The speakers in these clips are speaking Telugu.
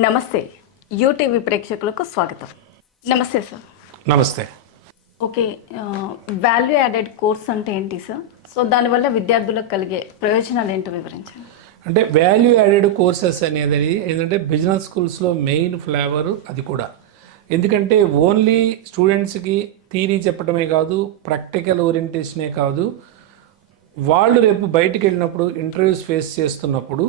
నమస్తే యూటీవీ ప్రేక్షకులకు స్వాగతం. నమస్తే సార్. నమస్తే. ఓకే, వాల్యూ యాడెడ్ కోర్స్ అంటే ఏంటి సార్? సో దానివల్ల విద్యార్థులకు కలిగే ప్రయోజనాలు ఏంటో వివరించండి. అంటే వాల్యూ యాడెడ్ కోర్సెస్ అనేది ఏంటంటే బిజినెస్ స్కూల్స్లో మెయిన్ ఫ్లేవర్ అది కూడా. ఎందుకంటే ఓన్లీ స్టూడెంట్స్కి థియరీ చెప్పడమే కాదు, ప్రాక్టికల్ ఓరియంటేషనే కాదు, వాళ్ళు రేపు బయటికి వెళ్ళినప్పుడు ఇంటర్వ్యూస్ ఫేస్ చేస్తున్నప్పుడు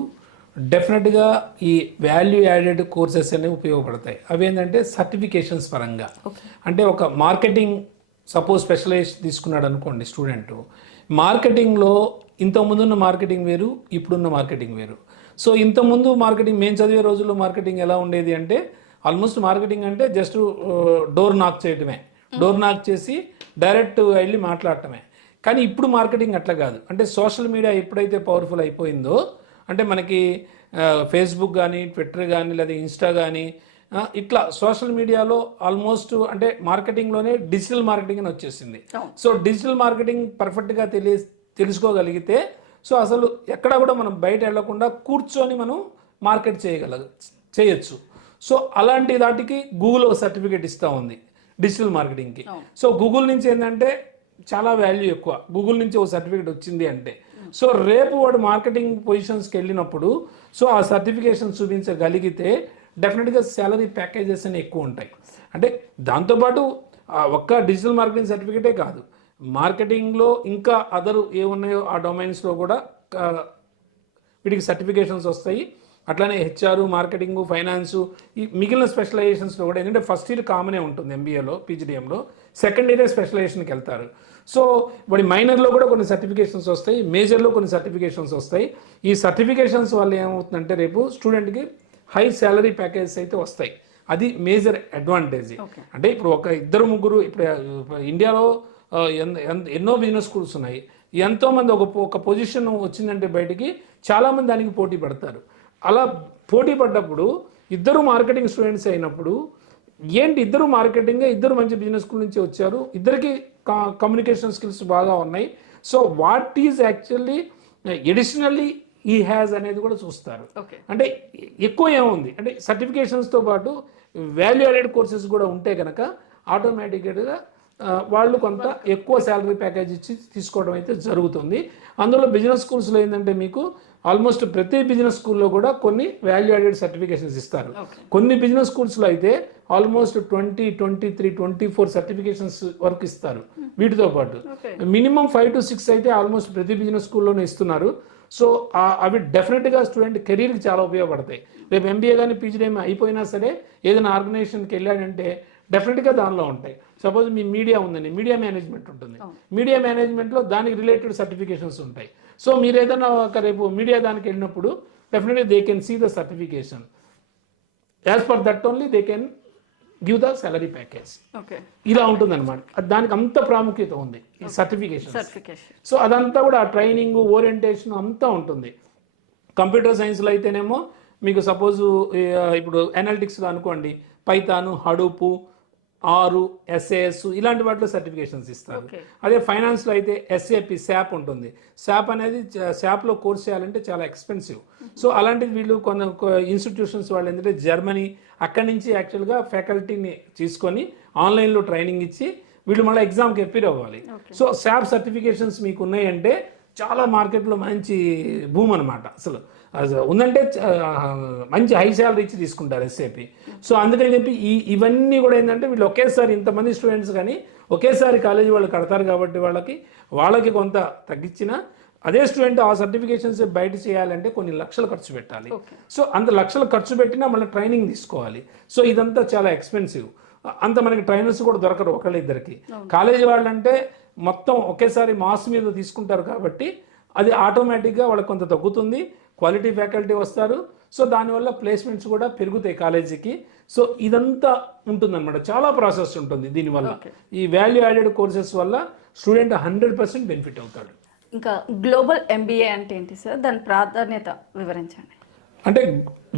డెఫినెట్గా ఈ వాల్యూ యాడెడ్ కోర్సెస్ అనేవి ఉపయోగపడతాయి. అవి ఏంటంటే సర్టిఫికేషన్స్ పరంగా. అంటే ఒక మార్కెటింగ్ సపోజ్ స్పెషలైజ్ తీసుకున్నాడు అనుకోండి స్టూడెంట్, మార్కెటింగ్లో ఇంతకుముందున్న మార్కెటింగ్ వేరు, ఇప్పుడున్న మార్కెటింగ్ వేరు. సో ఇంతకుముందు మార్కెటింగ్ మేము చదివే రోజుల్లో మార్కెటింగ్ ఎలా ఉండేది అంటే ఆల్మోస్ట్ మార్కెటింగ్ అంటే జస్ట్ డోర్ నాక్ చేయటమే, డోర్ నాక్ చేసి డైరెక్ట్ వెళ్ళి మాట్లాడటమే. కానీ ఇప్పుడు మార్కెటింగ్ అట్లా కాదు. అంటే సోషల్ మీడియా ఎప్పుడైతే పవర్ఫుల్ అయిపోయిందో, అంటే మనకి ఫేస్బుక్ కానీ, ట్విట్టర్ కానీ, లేదా ఇన్స్టా కానీ, ఇట్లా సోషల్ మీడియాలో ఆల్మోస్ట్ అంటే మార్కెటింగ్లోనే డిజిటల్ మార్కెటింగ్ అని వచ్చేసింది. సో డిజిటల్ మార్కెటింగ్ పర్ఫెక్ట్గా తెలుసుకోగలిగితే సో అసలు ఎక్కడ కూడా మనం బయట వెళ్లకుండా కూర్చొని మనం మార్కెట్ చేయొచ్చు. సో అలాంటి దాటికి గూగుల్ ఒక సర్టిఫికేట్ ఇస్తూ ఉంది డిజిటల్ మార్కెటింగ్కి. సో గూగుల్ నుంచి ఏంటంటే చాలా వాల్యూ ఎక్కువ. గూగుల్ నుంచి ఒక సర్టిఫికేట్ వచ్చింది అంటే సో రేపు వాడు మార్కెటింగ్ పొజిషన్స్కి వెళ్ళినప్పుడు సో ఆ సర్టిఫికేషన్ చూపించగలిగితే డెఫినెట్గా శాలరీ ప్యాకేజెస్ అని ఎక్కువ ఉంటాయి. అంటే దాంతోపాటు ఒక్క డిజిటల్ మార్కెటింగ్ సర్టిఫికేటే కాదు, మార్కెటింగ్లో ఇంకా అదర్ ఏమున్నాయో ఆ డొమైన్స్లో కూడా వీటికి సర్టిఫికేషన్స్ వస్తాయి. అట్లానే హెచ్ఆర్, మార్కెటింగ్, ఫైనాన్సు, ఈ మిగిలిన స్పెషలైజేషన్స్లో కూడా ఏంటంటే ఫస్ట్ ఇయర్ కామనే ఉంటుంది ఎంబీఏలో, పీజీడీఎంలో, సెకండ్ ఇయరే స్పెషలైజేషన్కి వెళ్తారు. సో వాడి మైనర్లో కూడా కొన్ని సర్టిఫికేషన్స్ వస్తాయి, మేజర్లో కొన్ని సర్టిఫికేషన్స్ వస్తాయి. ఈ సర్టిఫికేషన్స్ వల్ల ఏమవుతుందంటే రేపు స్టూడెంట్కి హై శాలరీ ప్యాకేజెస్ అయితే వస్తాయి. అది మేజర్ అడ్వాంటేజ్. అంటే ఇప్పుడు ఒక ఇద్దరు ముగ్గురు ఇప్పుడు ఇండియాలో ఎన్నో బిజినెస్ స్కూల్స్ ఉన్నాయి. ఎంతోమంది ఒక పొజిషన్ వచ్చిందంటే బయటికి చాలామంది దానికి పోటీ పడతారు. అలా పోటీ పడ్డప్పుడు ఇద్దరు మార్కెటింగ్ స్టూడెంట్స్ అయినప్పుడు ఏంటి, ఇద్దరు మార్కెటింగ్, ఇద్దరు మంచి బిజినెస్ స్కూల్ నుంచి వచ్చారు, ఇద్దరికి కమ్యూనికేషన్ స్కిల్స్ బాగా ఉన్నాయి. So what is actually additionally ఈ హ్యాజ్ అనేది కూడా చూస్తారు. అంటే ఎక్కువ ఏముంది అంటే సర్టిఫికేషన్స్తో పాటు వాల్యూ యాడెడ్ కోర్సెస్ కూడా ఉంటే కనుక ఆటోమేటిక్గా వాళ్ళు కొంత ఎక్కువ శాలరీ ప్యాకేజ్ ఇచ్చి తీసుకోవడం అయితే జరుగుతుంది. అందులో బిజినెస్ స్కూల్స్లో ఏంటంటే మీకు ఆల్మోస్ట్ ప్రతి బిజినెస్ స్కూల్లో కూడా కొన్ని వాల్యూ యాడెడ్ సర్టిఫికేషన్స్ ఇస్తారు. కొన్ని బిజినెస్ స్కూల్స్లో అయితే ఆల్మోస్ట్ 20, 23, 24 సర్టిఫికేషన్స్ వరకు ఇస్తారు. వీటితో పాటు మినిమం 5 to 6 అయితే ఆల్మోస్ట్ ప్రతి బిజినెస్ స్కూల్లోనే ఇస్తున్నారు. సో అవి డెఫినెట్గా స్టూడెంట్ కెరీర్కి చాలా ఉపయోగపడతాయి. రేపు ఎంబీఏ కానీ పీజీడీఎం అయిపోయినా సరే ఏదైనా ఆర్గనైజేషన్కి వెళ్ళాడంటే డెఫినెట్గా దానిలో ఉంటాయి. సపోజ్ మీ మీడియా ఉందండి, మీడియా మేనేజ్మెంట్ ఉంటుంది, మీడియా మేనేజ్మెంట్లో దానికి రిలేటెడ్ సర్టిఫికేషన్స్ ఉంటాయి. సో మీరు ఏదైనా ఒక రేపు మీడియా దానికి వెళ్ళినప్పుడు definitely they can see the certification. As per that only they can give the salary package. ఇలా ఉంటుంది అనమాట. దానికి అంత ప్రాముఖ్యత ఉంది ఈ సర్టిఫికేషన్. సో అదంతా కూడా ట్రైనింగ్, ఓరియంటేషన్ అంతా ఉంటుంది. కంప్యూటర్ సైన్స్లో అయితేనేమో మీకు సపోజు ఇప్పుడు అనాలిటిక్స్లో అనుకోండి, పైథాను, హడూపు, ఆరు, ఎస్ఏఎస్ ఇలాంటి వాటిలో సర్టిఫికేషన్స్ ఇస్తారు. అదే ఫైనాన్స్లో అయితే ఎస్ఏపి, శాప్ ఉంటుంది. శాప్ అనేది శాప్లో కోర్స్ చేయాలంటే చాలా ఎక్స్పెన్సివ్. సో అలాంటిది వీళ్ళు కొన్ని ఇన్స్టిట్యూషన్స్ వాళ్ళు ఏంటంటే జర్మనీ అక్కడి నుంచి యాక్చువల్గా ఫ్యాకల్టీని తీసుకొని ఆన్లైన్లో ట్రైనింగ్ ఇచ్చి వీళ్ళు మళ్ళీ ఎగ్జామ్కి అపీర్ అవ్వాలి. సో శాప్ సర్టిఫికేషన్స్ మీకు ఉన్నాయంటే చాలా మార్కెట్లో మంచి భూమ్ అనమాట. అసలు ఉందంటే మంచి హై శాలరీ ఇచ్చి తీసుకుంటారు ఎస్ఏపి. సో అందుకని చెప్పి ఇవన్నీ కూడా ఏంటంటే వీళ్ళు ఒకేసారి ఇంతమంది స్టూడెంట్స్ కానీ ఒకేసారి కాలేజీ వాళ్ళు కడతారు కాబట్టి వాళ్ళకి కొంత తగ్గించిన అదే స్టూడెంట్ ఆ సర్టిఫికేషన్స్ బయట చేయాలంటే కొన్ని లక్షలు ఖర్చు పెట్టాలి. సో అంత లక్షలు ఖర్చు పెట్టినా మళ్ళీ ట్రైనింగ్ తీసుకోవాలి. సో ఇదంతా చాలా ఎక్స్పెన్సివ్. అంత మనకి ట్రైనర్స్ కూడా దొరకరు ఒకళ్ళిద్దరికి. కాలేజీ వాళ్ళంటే మొత్తం ఒకేసారి మాస్ మీద తీసుకుంటారు కాబట్టి అది ఆటోమేటిక్గా వాళ్ళకి కొంత తగ్గుతుంది, క్వాలిటీ ఫ్యాకల్టీ వస్తారు. సో దానివల్ల ప్లేస్మెంట్స్ కూడా పెరుగుతాయి కాలేజీకి. సో ఇదంతా ఉంటుందన్నమాట, చాలా ప్రాసెస్ ఉంటుంది దీనివల్ల. ఈ వాల్యూ యాడెడ్ కోర్సెస్ వల్ల స్టూడెంట్ 100% బెనిఫిట్ అవుతాడు. ఇంకా గ్లోబల్ ఎంబీఏ అంటే ఏంటి సార్, దాని ప్రాధాన్యత వివరించండి. అంటే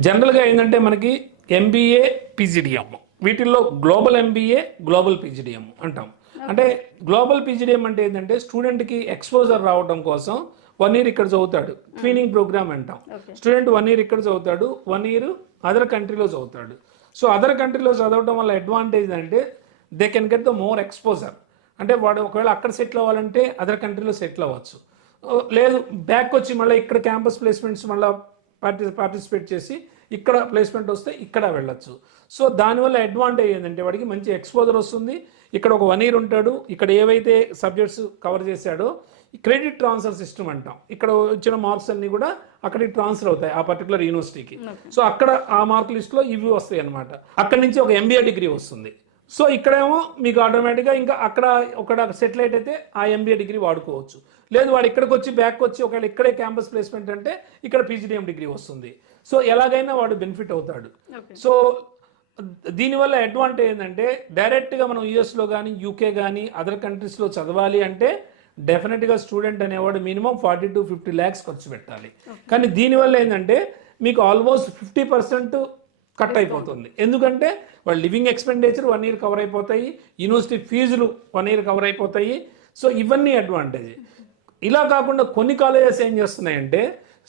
జనరల్గా ఏంటంటే మనకి ఎంబీఏ, పీజీడీఎం వీటిల్లో గ్లోబల్ ఎంబీఏ, గ్లోబల్ పీజీడీఎం అంటాం. అంటే గ్లోబల్ పీజీడీఎం అంటే ఏంటంటే స్టూడెంట్కి ఎక్స్పోజర్ రావడం కోసం 1 year ఇక్కడ చదువుతాడు, ట్రైనింగ్ ప్రోగ్రామ్ అంటాం. స్టూడెంట్ 1 year ఇక్కడ చదువుతాడు, 1 year అదర్ కంట్రీలో చదువుతాడు. సో అదర్ కంట్రీలో చదవడం వల్ల అడ్వాంటేజ్ అంటే they can get the more exposure. అంటే వాడు ఒకవేళ అక్కడ సెటిల్ అవ్వాలంటే అదర్ కంట్రీలో సెటిల్ అవ్వచ్చు, లేదు బ్యాక్ వచ్చి మళ్ళీ ఇక్కడ క్యాంపస్ ప్లేస్మెంట్స్ మళ్ళీ పార్టిసిపేట్ చేసి ఇక్కడ ప్లేస్మెంట్ వస్తే ఇక్కడ వెళ్ళొచ్చు. సో దానివల్ల అడ్వాంటేజ్ ఏంటంటే వాడికి మంచి ఎక్స్పోజర్ వస్తుంది. ఇక్కడ ఒక 1 year ఉంటాడు, ఇక్కడ ఏవైతే సబ్జెక్ట్స్ కవర్ చేశాడో క్రెడిట్ ట్రాన్స్ఫర్ సిస్టమ్ అంటాం. ఇక్కడ వచ్చిన మార్క్స్ అన్ని కూడా అక్కడికి ట్రాన్స్ఫర్ అవుతాయి ఆ పర్టికులర్ యూనివర్సిటీకి. సో అక్కడ ఆ మార్క్ లిస్ట్లో ఇవి వస్తాయి అనమాట. అక్కడి నుంచి ఒక MBA డిగ్రీ వస్తుంది. సో ఇక్కడేమో మీకు ఆటోమేటిక్గా ఇంకా అక్కడ సెటిల్ అయితే ఆ MBA డిగ్రీ వాడుకోవచ్చు. లేదు వాడు ఇక్కడికి వచ్చి బ్యాక్ వచ్చి ఒకవేళ ఇక్కడే క్యాంపస్ ప్లేస్మెంట్ అంటే ఇక్కడ PGDM డిగ్రీ వస్తుంది. సో ఎలాగైనా వాడు బెనిఫిట్ అవుతాడు. సో దీనివల్ల అడ్వాంటేజ్ ఏంటంటే డైరెక్ట్గా మనం యూఎస్లో కానీ UK కానీ అదర్ కంట్రీస్లో చదవాలి అంటే డెఫినెట్గా స్టూడెంట్ అనేవాడు మినిమం 40 to 50 lakhs ఖర్చు పెట్టాలి. కానీ దీనివల్ల ఏంటంటే మీకు ఆల్మోస్ట్ 50% కట్ అయిపోతుంది. ఎందుకంటే వాళ్ళ లివింగ్ ఎక్స్పెండిచర్ 1 year కవర్ అయిపోతాయి, యూనివర్సిటీ ఫీజులు 1 year కవర్ అయిపోతాయి. సో ఇవన్నీ అడ్వాంటేజ్. ఇలా కాకుండా కొన్ని కాలేజెస్ ఏం చేస్తున్నాయంటే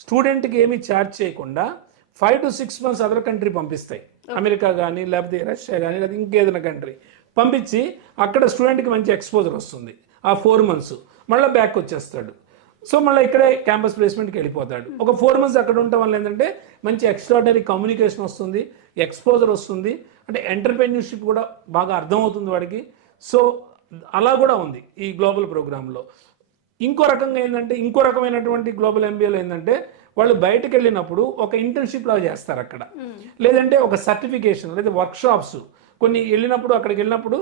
స్టూడెంట్కి ఏమీ ఛార్జ్ చేయకుండా 5 to 6 months అదర్ కంట్రీ పంపిస్తాయి. అమెరికా కానీ లేకపోతే రష్యా కానీ లేదా ఇంకేదైనా కంట్రీ పంపించి అక్కడ స్టూడెంట్కి మంచి ఎక్స్పోజర్ వస్తుంది. ఆ 4 months మళ్ళీ బ్యాక్ వచ్చేస్తాడు. సో మళ్ళీ ఇక్కడే క్యాంపస్ ప్లేస్మెంట్కి వెళ్ళిపోతాడు. ఒక 4 months అక్కడ ఉండటం వల్ల ఏంటంటే మంచి ఎక్స్ట్రాడనరీ కమ్యూనికేషన్ వస్తుంది, ఎక్స్పోజర్ వస్తుంది, అంటే ఎంటర్ప్రెన్యూర్షిప్ కూడా బాగా అర్థమవుతుంది వాడికి. సో అలా కూడా ఉంది ఈ గ్లోబల్ ప్రోగ్రాంలో. ఇంకో రకంగా ఏంటంటే ఇంకో రకమైనటువంటి గ్లోబల్ MBAలో ఏంటంటే వాళ్ళు బయటకు వెళ్ళినప్పుడు ఒక ఇంటర్న్షిప్ లాగా చేస్తారు అక్కడ, లేదంటే ఒక సర్టిఫికేషన్ లేదా వర్క్షాప్స్ కొన్ని అక్కడికి వెళ్ళినప్పుడు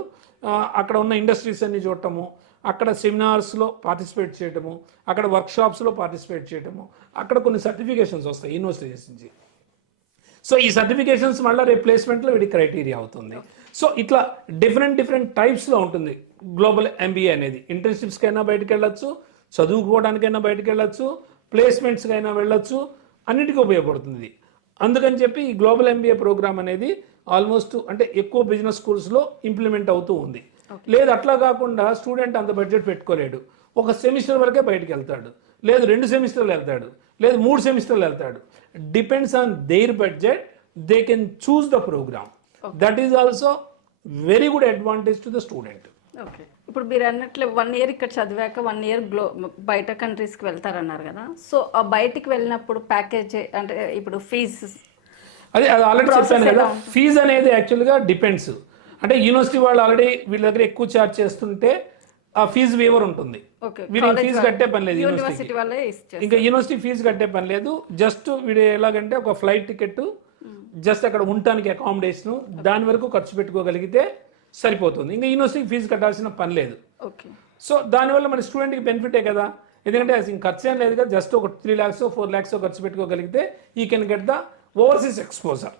అక్కడ ఉన్న ఇండస్ట్రీస్ అన్ని చూడటము, అక్కడ సెమినార్స్లో పార్టిసిపేట్ చేయటము, అక్కడ వర్క్షాప్స్లో పార్టిసిపేట్ చేయటము, అక్కడ కొన్ని సర్టిఫికేషన్స్ వస్తాయి యూనివర్సిటీస్ నుంచి. సో ఈ సర్టిఫికేషన్స్ మళ్ళీ రీప్లేస్మెంట్లో వీడి క్రైటీరియా అవుతుంది. సో ఇట్లా డిఫరెంట్ టైప్స్లో ఉంటుంది గ్లోబల్ MBA అనేది. ఇంటర్న్షిప్స్కైనా బయటకు వెళ్ళొచ్చు, చదువుకోవడానికైనా బయటకు వెళ్ళొచ్చు, ప్లేస్మెంట్స్కైనా వెళ్ళొచ్చు, అన్నిటికీ ఉపయోగపడుతుంది. అందుకని చెప్పి ఈ గ్లోబల్ MBA ప్రోగ్రామ్ అనేది ఆల్మోస్ట్ అంటే ఎక్కువ బిజినెస్ స్కూల్స్లో ఇంప్లిమెంట్ అవుతూ ఉంది. లేదు అట్లా కాకుండా స్టూడెంట్ అంత బడ్జెట్ పెట్టుకోలేడు, ఒక సెమిస్టర్ వరకే బయటకు వెళ్తాడు, లేదు 2 సెమిస్టర్లు వెళ్తాడు, లేదు 3 సెమిస్టర్లు వెళ్తాడు. Depends on their budget, they can choose the programme. That is also very good advantage to the student. Okay, ఇప్పుడు మీరు అన్నట్లు 1 year ఇక్కడ చదివాక 1 year బయట కంట్రీస్కి వెళ్తారన్నారు కదా. సో ఆ బయటికి వెళ్ళినప్పుడు ప్యాకేజ్ అంటే ఇప్పుడు ఫీజు అది ఆల్రెడీ చెప్పాను కదా. ఫీజు అనేది యాక్చువల్గా డిపెండ్స్. అంటే యూనివర్సిటీ వాళ్ళు ఆల్రెడీ వీళ్ళ దగ్గర ఎక్కువ ఛార్జ్ చేస్తుంటే ఆ ఫీజు వేవర్ ఉంటుంది. వీడు ఫీజు కట్టే పని లేదు యూనివర్సిటీ, ఇంకా యూనివర్సిటీ ఫీజు కట్టే పని లేదు. జస్ట్ వీడు ఎలాగంటే ఒక ఫ్లైట్ టికెట్, జస్ట్ అక్కడ ఉండటానికి అకామిడేషన్, దాని వరకు ఖర్చు పెట్టుకోగలిగితే సరిపోతుంది. ఇంకా యూనివర్సిటీకి ఫీజు కట్టాల్సిన పని లేదు. సో దానివల్ల మన స్టూడెంట్కి బెనిఫిటే కదా. ఎందుకంటే ఖర్చు ఏం లేదు కదా, జస్ట్ ఒక 3 lakhs 4 lakhs ఖర్చు పెట్టుకోగలిగితే ఈ can get the overseas exposure.